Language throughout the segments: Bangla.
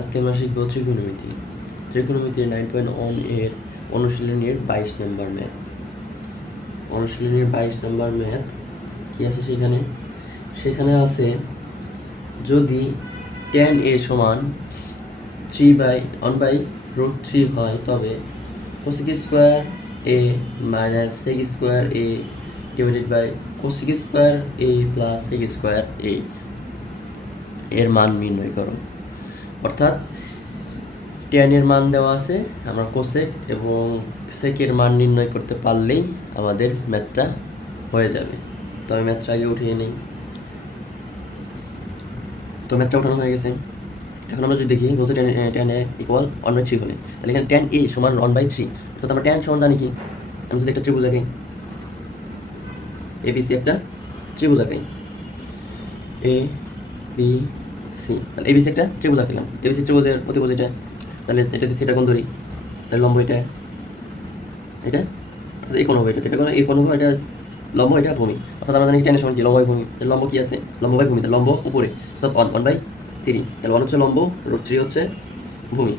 আজকে আমরা শিখব ত্রিকোণমিতি। ত্রিকোণমিতির 9.1 এর অনুশীলনীর 22 নম্বর ম্যাথ। অনুশীলনীর 22 নম্বর ম্যাথ কি আছে সেখানে আছে যদি tan a সমান 3/1/√3 হয় তবে cosec square a minus sec square a divided by cosec square a plus sec square a এর মান নির্ণয় করো। অর্থাৎ tan এর মান দেওয়া আছে, আমরা কোসেক এবং সেকের মান নির্ণয় করতে পারলেই আমাদের ম্যাথটা হয়ে যাবে। তো আমি ম্যাথটা আগে উঠিয়ে নিই। তো ম্যাথটা উঠানো হয়ে গেছে। এখন আমরা যদি দেখি বলছে tan a ইকুয়াল 1/3 হলে, তাহলে এখানে tan a সমান 1/3, অর্থাৎ আমরা tan সমান জানি কি, আমি যদি একটা ত্রিভুজ আঁকি, ABC একটা ত্রিভুজ আঁকি a b c, তাহলে ABC একটা ত্রিভুজ আঁকলাম। ABC ত্রিভুজের অতিভুজ এটা, তাহলে এটা যদি থিটা কোণ ধরি, তাহলে লম্ব এটা এই কোণ হবে, এটা থিটা কোণ, এই কোণ হবে, এটা লম্ব, এটা ভূমি। অর্থাৎ আমরা জানি tan সমান কি, লম্ব বাই ভূমি। তাহলে লম্ব কি আছে, লম্ব বাই ভূমি, তাহলে লম্ব উপরে, অর্থাৎ 1/3, তাহলে 1 হচ্ছে লম্ব, √3 হচ্ছে ভূমি।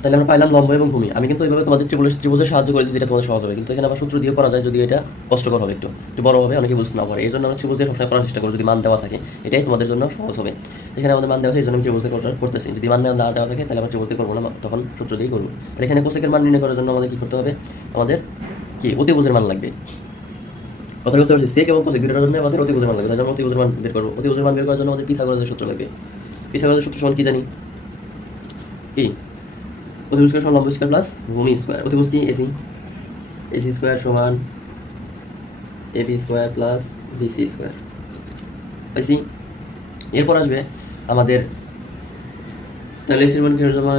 তাহলে আমরা পাইলাম লম্ব এবং ভূমি। আমি কিন্তু এইভাবে তোমাদের ত্রিভুজের সাহায্য করেছি, যেটা তোমাদের সহজ হবে, কিন্তু এখানে আবার সূত্র দিয়ে করা যায়, যদি এটা কষ্টকর হবে, একটু বড় হবে, অনেকে বুঝতে না পারে। এই জন্য আমরা ত্রিভুজ দিয়ে সবসময় করার চেষ্টা করি, যদি মান দেওয়া থাকে, এটাই তোমাদের জন্য সহজ হবে। এখানে আমাদের মান দেওয়া আছে, এই জন্য আমি ত্রিভুজ দিয়ে করতেছি। যদি মান না দেওয়া থাকে তাহলে আমরা ত্রিভুজ দিয়ে করবো না, তখন সূত্র দিয়েই করবো। তাহলে এখানে কোসেকের মান নির্ণয় করার জন্য আমাদের কি করতে হবে, আমাদের কি অতিভুজের মান লাগবে। কথা বুঝতে পারছি, সেক এবং কোসেক দুটোর জন্য আমাদের অতিভুজের মান লাগবে। তাহলে আমরা অতিভুজের মান বের করবো। অতিভুজের মান বের করার জন্য আমাদের পিথাগোরাসের সূত্র লাগবে। পিথাগোরাসের সূত্র সমান কি জানি, কি অতিভুজ স্কয়ার সমান লম্ব স্কয়ার প্লাস ভূমি স্কয়ার। অতিভুজ কি এসি, এসি স্কয়ার সমান AB square plus BC square. পাইছি। এরপর আসবে আমাদের, তাহলে এসির মান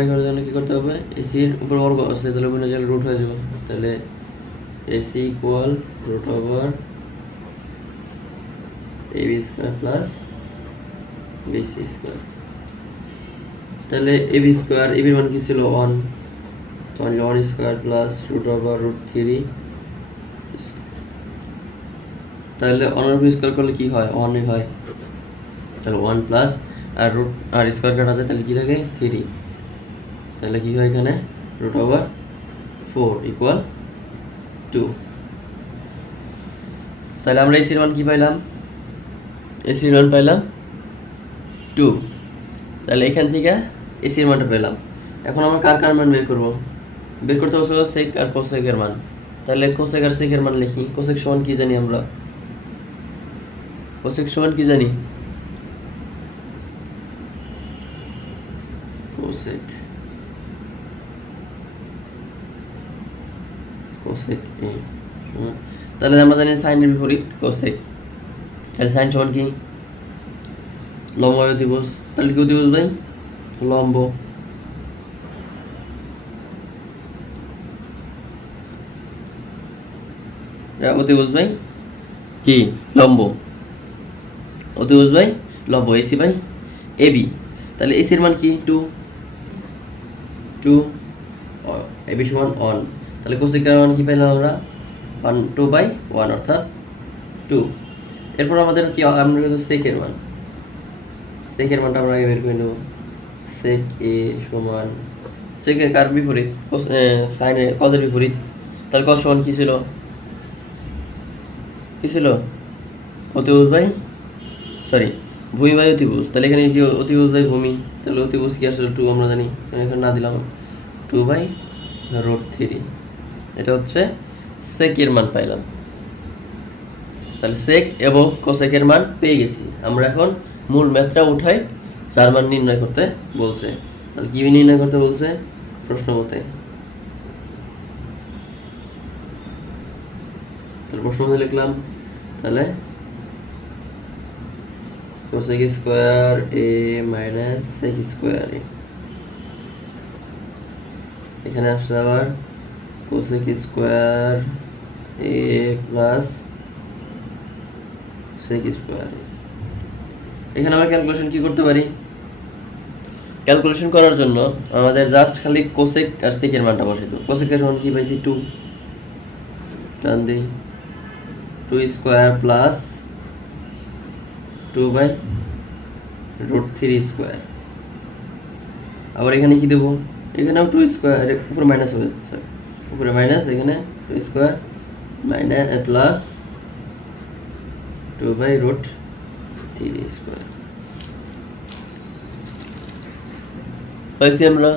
করার জন্য কি করতে হবে, এসির উপর বর্গ আছে, তাহলে মনে হয় রুট হয়ে যাবে। তাহলে AC equal √, AB square plus BC square. তাহলে এবি স্কয়ার, এবির মান কি ছিল 1, তাহলে 1 স্কয়ার প্লাস √3। তাহলে 1 স্কয়ার করলে কি হয়, 1 হয়। তাহলে 1 প্লাস আর রুট আর স্কয়ার কাটা যায়, তাহলে কি থাকে 3। তাহলে কি হয় এখানে √4 ইকুয়াল 2। তাহলে আমরা এসির মান কি পাইলাম, এসির মান পাইলাম 2। তাহলে এখান থেকে এসির মানটা পেলাম। এখন আমরা কার মান বের করতে হচ্ছে সেক আর কোসেকের মান। তাহলে কোসেক আর সেকের মান লিখি। কোসেক সমান কি জানি আমরা, কোসেক সমান কি জানি, কোসেক এ। তাহলে আমরা জানি সাইনের বিপরীত কোসেক। তাহলে সাইন সমান কি, লম্ব বাই অতিভুজ। তাহলে কি অতিভুজ বাই লম্ব, অতিভুজ বাই কি লম্ব, অতিভুজ বাই লম্ব, এসি বাই এবি। তাহলে এসির মান কি 2, এবি সমান 1। তাহলে কোসেকের মান কি পেলাম আমরা, 2/1 অর্থাৎ 2। এরপর আমাদের কি, আমরা সেকের মান, সেকের মানটা আমরা আগে বের করে নেব। সেক এ সমান, সেকের কার বিপরীত, সাইনের কজের বিপরীত। তাহলে কজ সমান কি ছিল, অতিভুজ বাই ভূমি বাই অতিভুজ। তাহলে এখানে কি অতিভুজ বাই ভূমি, তাহলে অতিভুজ কি আসলে 2 আমরা জানি, এখানে না দিলাম 2/√3। এটা হচ্ছে সেকের মান পাইলাম। তাহলে সেক এবং কোসেকের মান পেয়ে গেছি। আমরা এখন মূল ম্যাথটা উঠাই, যার মান নির্ণয় করতে বলছে। তাহলে কি নির্ণয় করতে বলছে প্রশ্ন মতে, তাহলে প্রশ্ন মতে লিখলাম, তাহলে কোসেক স্কয়ার এ মাইনাস সেক স্কয়ার এ, এখানে আসছে আবার কোসেক স্কয়ার এ প্লাস সেক স্কয়ার এ। এখানে আমরা ক্যালকুলেশন কি করতে পারি, ক্যালকুলেশন করার জন্য আমাদের জাস্ট খালি কোসেক আর সেকের মানটা বসে দেব। কোসেকের মান কি পাইছি 2, টান দিই 2 স্কয়ার প্লাস 2/√3 স্কয়ার আবার এখানে কি দেবো, এখানেও 2 স্কোয়ার, উপরে মাইনাস হবে, সরি উপরে মাইনাস, এখানে 2 স্কোয়ার মাইনাস প্লাস 2/√3 স্কোয়ার পাইছি আমরা।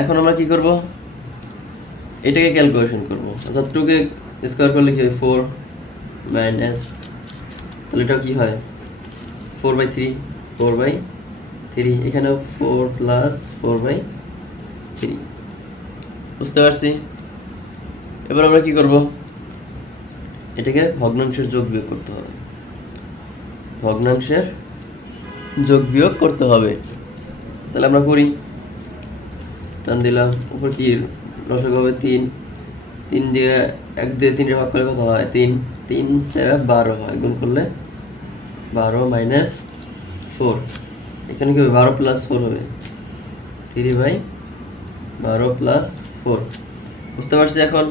এখন আমরা কি করব, এটাকে ক্যালকুলেশন করব, অর্থাৎ 2 কে স্কোয়ার করলে কি হয় 4 মাইনাস, তাহলে এটা কি হয় 4/3, এখানেও 4 প্লাস 4/3, বুঝতে পারছি। এবার আমরা কি করব, এটাকে ভগ্নাংশের যোগ বিয়োগ করতে হবে, ভগ্নাংশের যোগ বিয়োগ করতে হবে। তাহলে আমরা করি, টান দিলাম, উপর কি লসাগু হবে 3 দিয়ে 1 দিয়ে 3 ভাগ করলে কত হয় 3, 3 4 12 হয়, গুণ করলে 12 মাইনাস 4, এখানে কি হবে 12 প্লাস 4 হবে 3/12 প্লাস 4, বুঝতে পারছি এখন।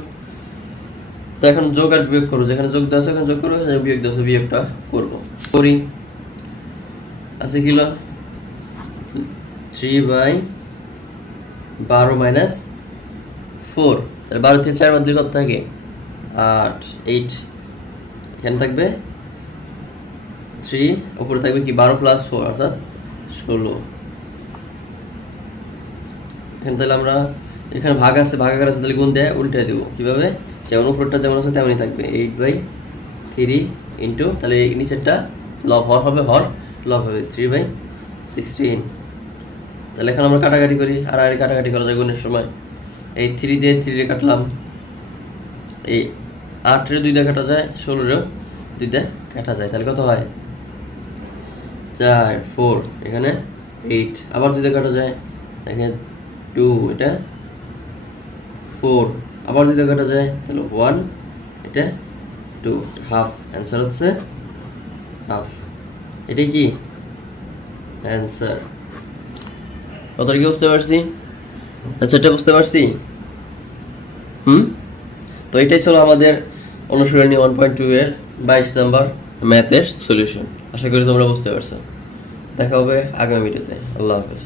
তো এখন যোগ আর বিয়োগ করবো, যেখানে যোগ দেওয়া আছে ওখানে যোগ করবো, বিয়োগ দেওয়া আছে বিয়োগটা করবো, করি। আছে কিলো 3/12 মাইনাস 4, তাহলে 12 থেকে 4 বাদ দিলে কত থাকে 8, এখানে থাকবে 3, উপরে থাকবে কি 12 প্লাস 4 অর্থাৎ 16। এখানে তাহলে আমরা এখানে ভাগ আছে, ভাগাকার আছে, তাহলে গুণ দেয় উল্টায় দেবো, কীভাবে, যেমন উপরটা যেমন আছে তেমনই থাকবে 8/3 ইন্টু, তাহলে এই নিচেরটা লব হর হবে, লব হবে 3/16। তাহলে এখন আমরা কাটাকাটি করি, আর কাটাকাটি করা যায় গুণের সময়, এই 3 দিয়ে 3 দিয়ে কাটলাম, এই 8 2 দিয়ে কাটা যায়, 16 2 দিয়ে কাটা যায়, তাহলে কত হয় 4 4, এখানে 8, আবার 2 দিয়ে কাটা যায়, এখানে 2, এটা 4, আবার 2 দিয়ে কাটা যায়, তাহলে 1, এটা 2, হাফ, অ্যান্সার হচ্ছে হাফ, এটাই কি অ্যান্সার। কতটা কি বুঝতে পারছি? আচ্ছা, এটা বুঝতে পারছি। তো এটাই ছিল আমাদের অনুশীলনী 1.2 এর 22 নাম্বার ম্যাথের সলিউশন। আশা করি তোমরা বুঝতে পারছো। দেখা হবে আগামী ভিডিওতে। আল্লাহ হাফেজ।